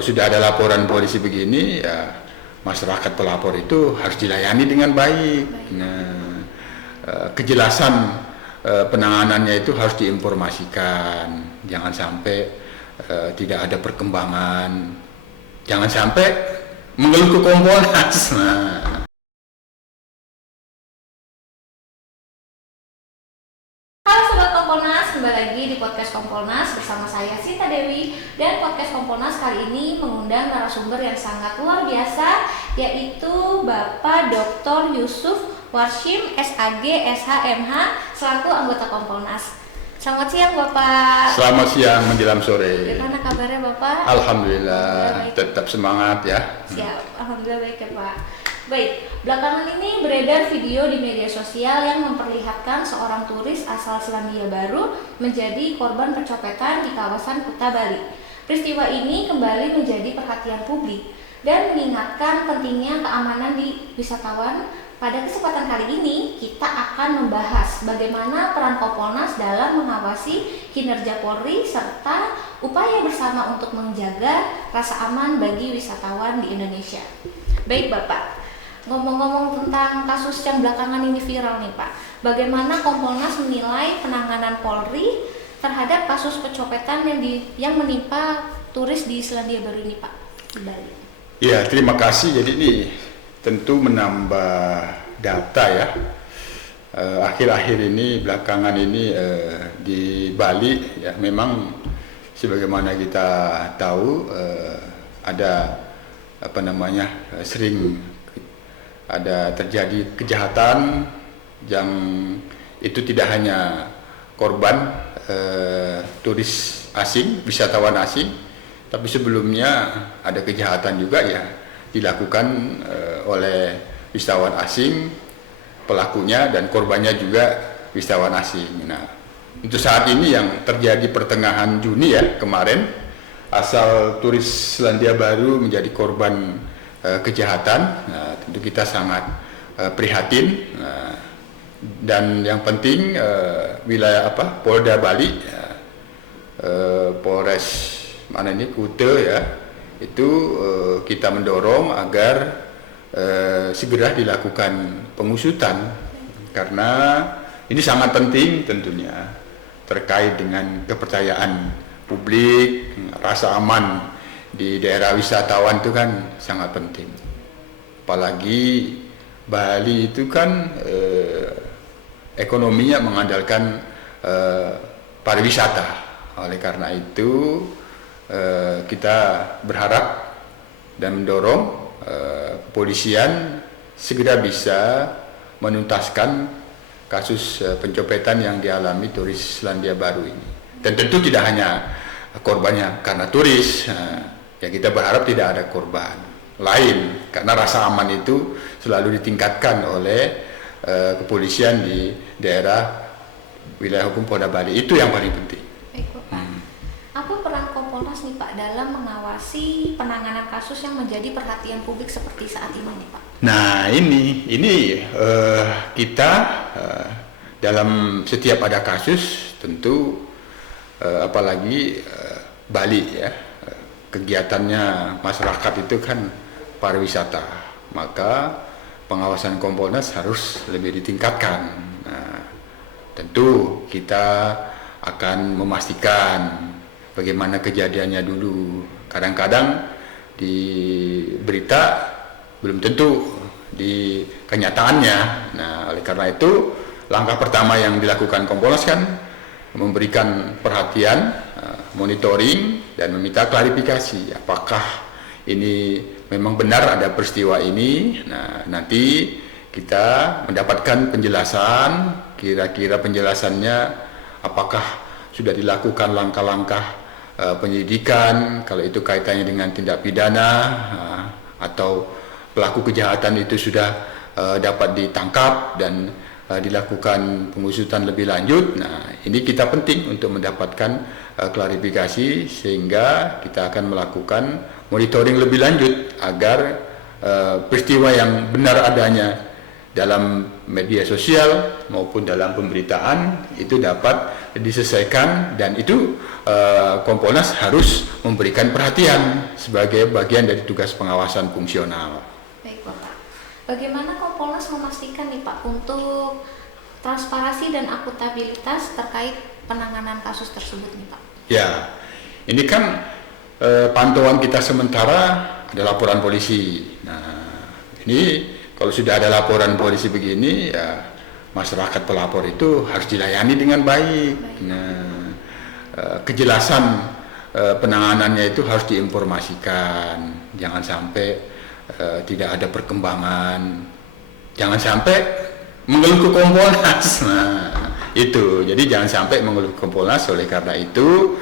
kalau sudah ada laporan polisi begini, ya masyarakat pelapor itu harus dilayani dengan baik. Nah, kejelasan penanganannya itu harus diinformasikan, jangan sampai tidak ada perkembangan, jangan sampai mengeluh ke Kompolnas. Nah. Halo Sobat Kompolnas, kembali lagi di podcast Kompolnas bersama saya Sinta Dewi. Dan podcast Kompolnas kali ini mengundang narasumber yang sangat luar biasa, yaitu Bapak Dr. Yusuf Warshim SAG SHMH selaku anggota Kompolnas. Selamat siang Bapak. Selamat siang menjelang sore. Bagaimana kabarnya Bapak? Alhamdulillah, tetap semangat ya. Siap, Alhamdulillah baik ya Pak. Baik, belakangan ini beredar video di media sosial yang memperlihatkan seorang turis asal Selandia Baru menjadi korban pencopetan di kawasan Kuta Bali. Peristiwa ini kembali menjadi perhatian publik dan mengingatkan pentingnya keamanan di wisatawan. Pada kesempatan kali ini, kita akan membahas bagaimana peran Kompolnas dalam mengawasi kinerja Polri serta upaya bersama untuk menjaga rasa aman bagi wisatawan di Indonesia. Baik Bapak, ngomong-ngomong tentang kasus yang belakangan ini viral nih Pak, bagaimana Kompolnas menilai penanganan Polri terhadap kasus pencopetan yang menimpa turis di Selandia Baru ini Pak, di Bali? Ya, terima kasih. Jadi ini tentu menambah data ya. Akhir-akhir ini, belakangan ini di Bali ya, memang sebagaimana kita tahu ada sering ada terjadi kejahatan yang itu tidak hanya korban turis asing, wisatawan asing, tapi sebelumnya ada kejahatan juga ya dilakukan oleh wisatawan asing, pelakunya dan korbannya juga wisatawan asing. Nah, untuk saat ini yang terjadi pertengahan Juni ya kemarin, asal turis Selandia Baru menjadi korban kejahatan. Nah, tentu kita sangat prihatin. Dan yang penting wilayah Polda Bali, Polres mana ini Kuta ya, itu kita mendorong agar segera dilakukan pengusutan karena ini sangat penting tentunya terkait dengan kepercayaan publik, rasa aman di daerah wisatawan itu kan sangat penting. Apalagi Bali itu kan ekonominya mengandalkan pariwisata. Oleh karena itu kita berharap dan mendorong kepolisian segera bisa menuntaskan kasus pencopetan yang dialami turis Selandia Baru ini. Dan tentu tidak hanya korbannya karena turis, ya kita berharap tidak ada korban lain karena rasa aman itu selalu ditingkatkan oleh kepolisian di daerah wilayah hukum Polda Bali. Itu yang paling penting. Baik Bapak. Apa peran Kompolnas nih Pak dalam mengawasi penanganan kasus yang menjadi perhatian publik seperti saat ini nih Pak? Nah ini kita dalam setiap ada kasus tentu apalagi Bali ya, kegiatannya masyarakat itu kan pariwisata, maka pengawasan Kompolnas harus lebih ditingkatkan. Nah, tentu kita akan memastikan bagaimana kejadiannya dulu. Kadang-kadang di berita belum tentu di kenyataannya. Nah, oleh karena itu langkah pertama yang dilakukan Kompolnas kan memberikan perhatian, monitoring dan meminta klarifikasi apakah ini memang benar ada peristiwa ini. Nah, nanti kita mendapatkan penjelasan, kira-kira penjelasannya apakah sudah dilakukan langkah-langkah penyidikan kalau itu kaitannya dengan tindak pidana atau pelaku kejahatan itu sudah dapat ditangkap dan dilakukan pengusutan lebih lanjut. Nah, ini kita penting untuk mendapatkan klarifikasi sehingga kita akan melakukan monitoring lebih lanjut agar peristiwa yang benar adanya dalam media sosial maupun dalam pemberitaan itu dapat diselesaikan, dan itu Kompolnas harus memberikan perhatian sebagai bagian dari tugas pengawasan fungsional. Baik Bapak, bagaimana Kompolnas memastikan nih Pak untuk transparansi dan akuntabilitas terkait penanganan kasus tersebut nih Pak? Ya, ini kan pantauan kita sementara ada laporan polisi. Nah, ini kalau sudah ada laporan polisi begini, ya masyarakat pelapor itu harus dilayani dengan baik. Nah, kejelasan penanganannya itu harus diinformasikan. Jangan sampai tidak ada perkembangan. Jangan sampai mengeluh ke Kompolnas. Nah, itu. Jadi jangan sampai mengeluh ke Kompolnas. Oleh karena itu,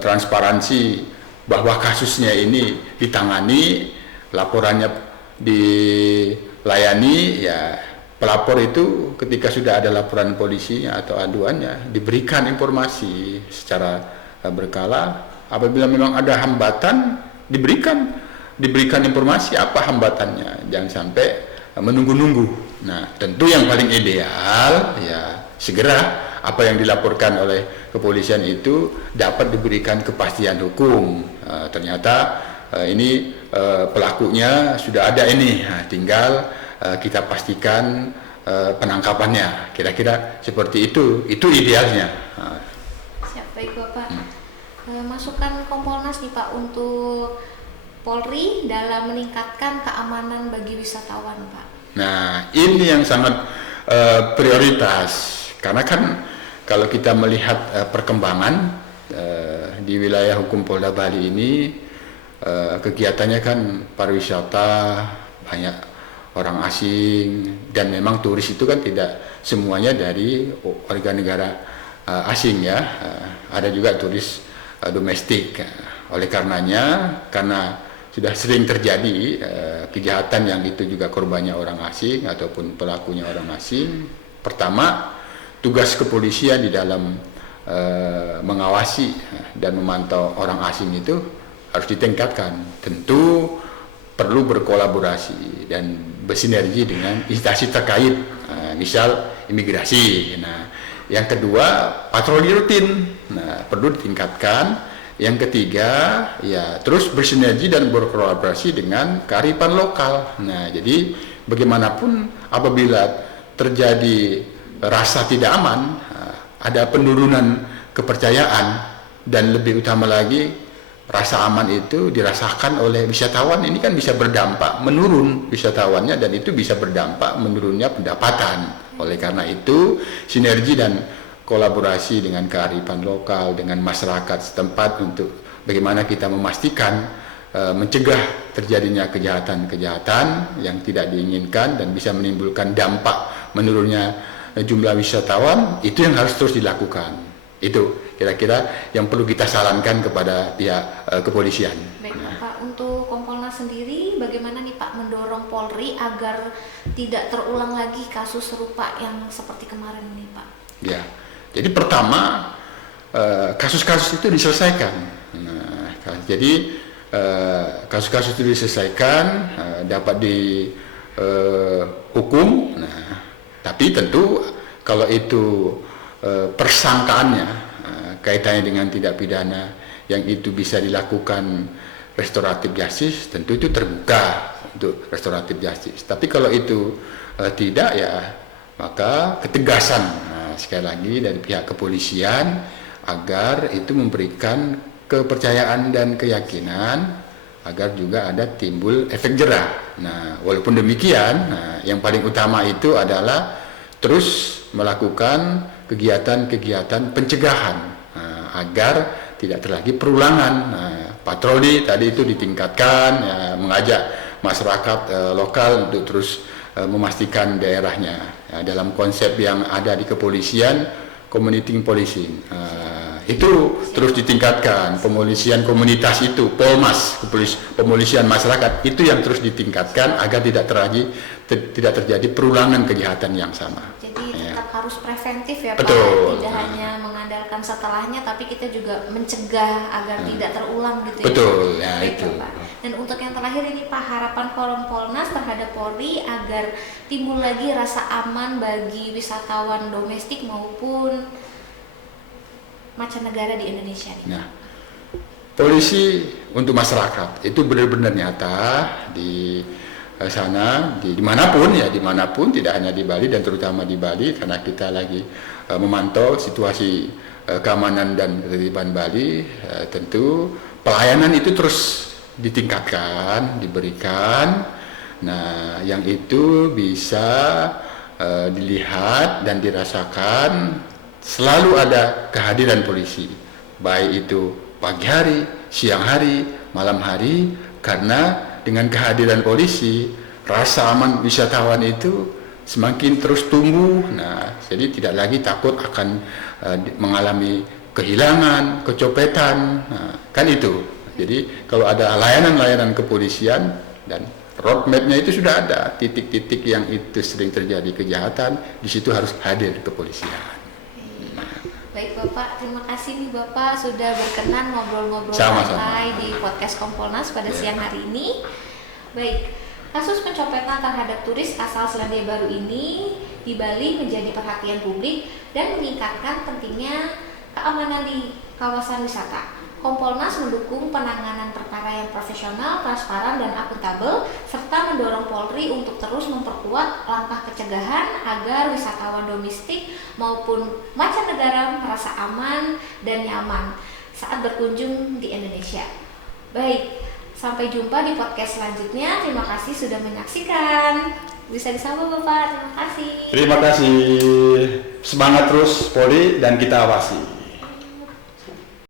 transparansi bahwa kasusnya ini ditangani, laporannya dilayani, ya pelapor itu ketika sudah ada laporan polisi atau aduannya diberikan informasi secara berkala. Apabila memang ada hambatan, diberikan informasi apa hambatannya, jangan sampai menunggu-nunggu. Nah, tentu yang paling ideal ya segera apa yang dilaporkan oleh kepolisian itu dapat diberikan kepastian hukum. Ternyata ini pelakunya sudah ada ini, tinggal kita pastikan penangkapannya. Kira-kira seperti itu idealnya. Siap, baik Bapak. Masukan Kompolnas nih Pak untuk Polri dalam meningkatkan keamanan bagi wisatawan Pak. Nah, ini yang sangat prioritas, karena kan kalau kita melihat perkembangan di wilayah hukum Polda Bali ini, kegiatannya kan pariwisata, banyak orang asing, dan memang turis itu kan tidak semuanya dari warga negara asing ya, ada juga turis domestik. Oleh karenanya, karena sudah sering terjadi kejahatan yang itu juga korbannya orang asing ataupun pelakunya orang asing, pertama tugas kepolisian di dalam mengawasi dan memantau orang asing itu harus ditingkatkan. Tentu perlu berkolaborasi dan bersinergi dengan instansi terkait, misal imigrasi. Nah, yang kedua patroli rutin, nah perlu ditingkatkan. Yang ketiga ya terus bersinergi dan berkolaborasi dengan kearifan lokal. Nah, jadi bagaimanapun apabila terjadi rasa tidak aman, ada penurunan kepercayaan, dan lebih utama lagi rasa aman itu dirasakan oleh wisatawan, ini kan bisa berdampak menurun wisatawannya, dan itu bisa berdampak menurunnya pendapatan. Oleh karena itu, sinergi dan kolaborasi dengan kearifan lokal, dengan masyarakat setempat untuk bagaimana kita memastikan mencegah terjadinya kejahatan-kejahatan yang tidak diinginkan dan bisa menimbulkan dampak menurunnya jumlah wisatawan, itu yang harus terus dilakukan. Itu kira-kira yang perlu kita sarankan kepada pihak kepolisian. Baik Pak, untuk Kompolnas sendiri bagaimana nih Pak mendorong Polri agar tidak terulang lagi kasus serupa yang seperti kemarin nih Pak? Ya, jadi pertama kasus-kasus itu diselesaikan. Nah, jadi kasus-kasus itu diselesaikan, dapat dihukum. Nah, tapi tentu kalau itu persangkaannya kaitannya dengan tindak pidana yang itu bisa dilakukan restoratif justice, tentu itu terbuka untuk restoratif justice. Tapi kalau itu tidak, ya maka ketegasan sekali lagi dari pihak kepolisian agar itu memberikan kepercayaan dan keyakinan agar juga ada timbul efek jerah. Nah, walaupun demikian, yang paling utama itu adalah terus melakukan kegiatan-kegiatan pencegahan agar tidak terjadi perulangan. Patroli tadi itu ditingkatkan, ya, mengajak masyarakat lokal untuk terus memastikan daerahnya dalam konsep yang ada di kepolisian, community policing. Itu terus ditingkatkan, pemolisian komunitas itu, Polmas, pemolisian masyarakat itu yang terus ditingkatkan agar tidak terjadi perulangan kejahatan yang sama. Jadi Ya. tetap harus preventif ya Betul. Pak, tidak hanya mengandalkan setelahnya, tapi kita juga mencegah agar tidak terulang gitu ya. Betul, ya Baik, itu. Pak. Dan untuk yang terakhir ini Pak, harapan Kompolnas terhadap Polri agar timbul lagi rasa aman bagi wisatawan domestik maupun mancanegara di Indonesia nih. Nah, polisi untuk masyarakat itu benar-benar nyata di sana, dimanapun ya, dimanapun, tidak hanya di Bali dan terutama di Bali, karena kita lagi memantau situasi keamanan dan ketertiban Bali. Tentu pelayanan itu terus ditingkatkan, diberikan. Nah, yang itu bisa dilihat dan dirasakan selalu ada kehadiran polisi, baik itu pagi hari, siang hari, malam hari, karena dengan kehadiran polisi, rasa aman wisatawan itu semakin terus tumbuh. Nah, jadi tidak lagi takut akan mengalami kehilangan, kecopetan. Nah, kan itu. Jadi kalau ada layanan-layanan kepolisian dan roadmap-nya itu sudah ada, titik-titik yang itu sering terjadi kejahatan, di situ harus hadir kepolisian. Baik Bapak, terima kasih nih Bapak sudah berkenan ngobrol-ngobrol Sama-sama. santai di podcast Kompolnas pada siang hari ini. Baik, kasus pencopetan terhadap turis asal Selandia Baru ini di Bali menjadi perhatian publik dan meningkatkan pentingnya keamanan di kawasan wisata. Kompolnas mendukung penanganan perkara yang profesional, transparan, dan akuntabel, serta mendorong Polri untuk terus memperkuat langkah pencegahan agar wisatawan domestik maupun mancanegara merasa aman dan nyaman saat berkunjung di Indonesia. Baik, sampai jumpa di podcast selanjutnya. Terima kasih sudah menyaksikan. Bisa disapa Bapak, terima kasih. Terima kasih. Semangat terus Polri dan kita awasi.